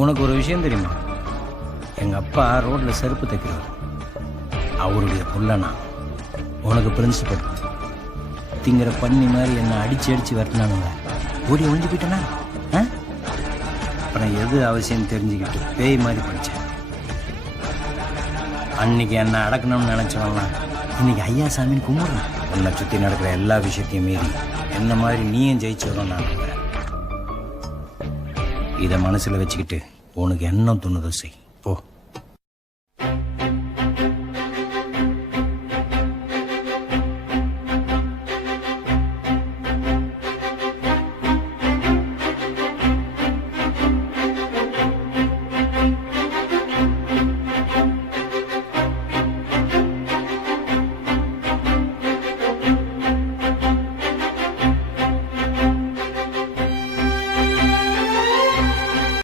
உனக்கு ஒரு விஷயம் தெரியுமா? எங்கள் அப்பா ரோட்டில் செருப்பு தைக்கிறவர். அவருடைய புள்ளனா உனக்கு பிரின்சிபல். திங்கிற பண்ணி மாதிரி என்னை அடித்து வரட்டினானுங்க. ஓடி ஒழிஞ்சு போயிட்டேனா? அப்புறம் எது அவசியம் தெரிஞ்சுக்கிட்டு பேய் மாதிரி படித்தேன். அன்னைக்கு என்னை அடக்கணும்னு நினச்சவன்லாம் இன்னைக்கு ஐயா சாமின்னு கும்பிட்றேன். என்னை சுற்றி நடக்கிற எல்லா விஷயத்தையும் மீறி என்ன மாதிரி நீயும் ஜெயிச்சு வரும் நான் நம்புறேன். இதை மனசில் வச்சுக்கிட்டு உனக்கு என்ன தோணுதோ செய் போ.